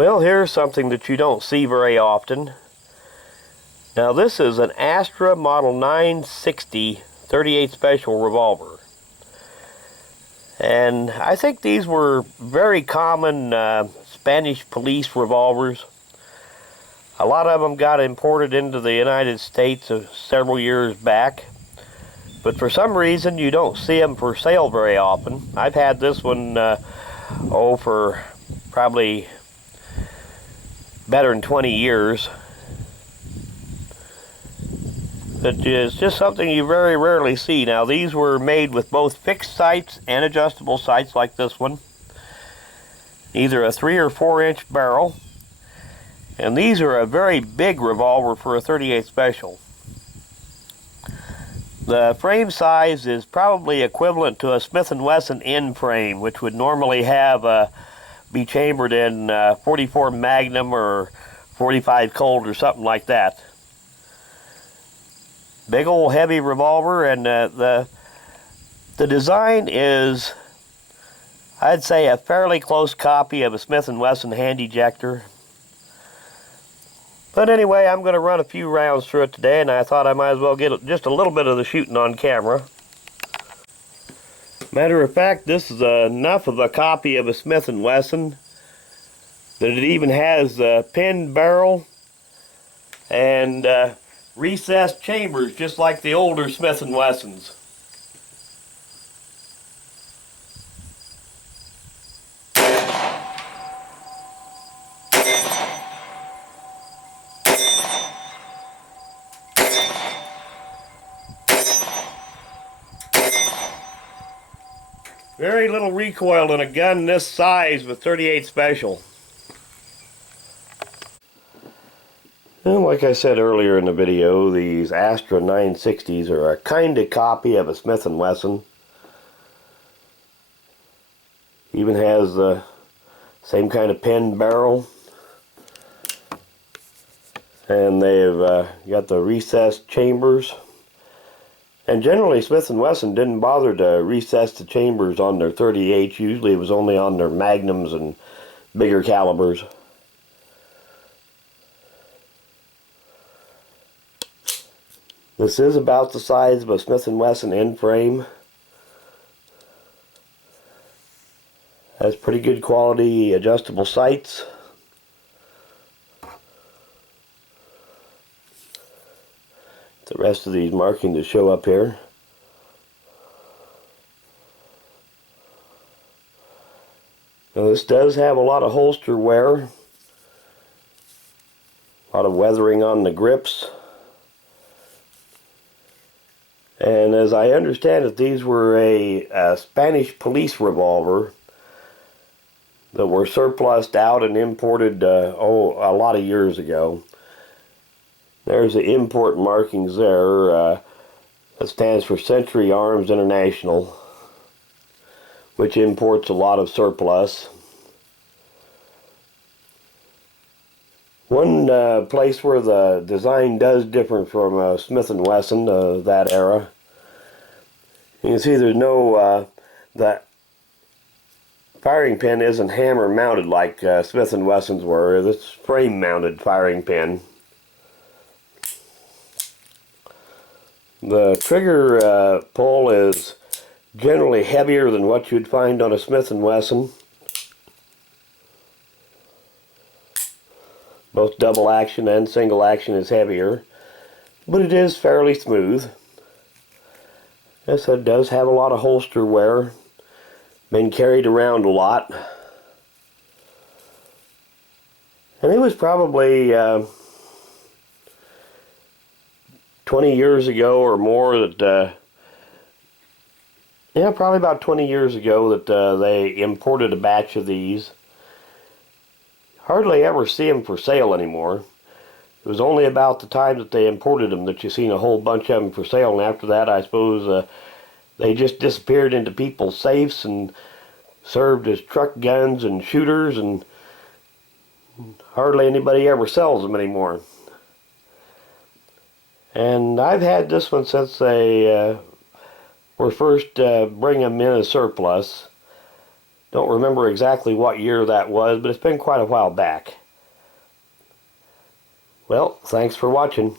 Well, here's something that you don't see very often. Now this is an Astra Model 960 .38 Special revolver. And I think these were very common Spanish police revolvers. A lot of them got imported into the United States several years back. But for some reason you don't see them for sale very often. I've had this one for probably better than 20 years. It's just something you very rarely see. Now these were made with both fixed sights and adjustable sights like this one. Either a 3 or 4 inch barrel. And these are a very big revolver for a .38 Special. The frame size is probably equivalent to a Smith & Wesson end frame, which would normally have be chambered in 44 Magnum or 45 Colt or something like that. Big old heavy revolver, and the design is, I'd say, a fairly close copy of a Smith & Wesson hand ejector. But anyway, I'm going to run a few rounds through it today, and I thought I might as well get just a little bit of the shooting on camera. Matter of fact, this is enough of a copy of a Smith & Wesson that it even has a pinned barrel and recessed chambers, just like the older Smith & Wessons. Very little recoil in a gun this size with .38 Special. And like I said earlier in the video, these Astra 960s are a kind of copy of a Smith & Wesson. Even has the same kind of pinned barrel. And they've got the recessed chambers. And generally Smith & Wesson didn't bother to recess the chambers on their .38s. Usually it was only on their Magnums and bigger calibers. This is about the size of a Smith & Wesson end frame. Has pretty good quality adjustable sights. The rest of these markings to show up here. Now this does have a lot of holster wear. A lot of weathering on the grips. And as I understand it, these were a Spanish police revolver that were surplused out and imported a lot of years ago. There's the import markings there. That stands for Century Arms International, which imports a lot of surplus. One place where the design does differ from Smith & Wesson of that era, you can see there's no, the firing pin isn't hammer mounted like Smith & Wesson's were. This frame mounted firing pin. The trigger pull is generally heavier than what you'd find on a Smith & Wesson. Both double action and single action is heavier, but it is fairly smooth. Yes, it does have a lot of holster wear. Been carried around a lot. And it was probably 20 years ago or more that, yeah, probably about 20 years ago that they imported a batch of these. Hardly ever see them for sale anymore. It was only about the time that they imported them that you seen a whole bunch of them for sale, and after that I suppose they just disappeared into people's safes and served as truck guns and shooters, and hardly anybody ever sells them anymore. And I've had this one since they were first bringing them in as surplus. Don't remember exactly what year that was, but it's been quite a while back. Well, thanks for watching.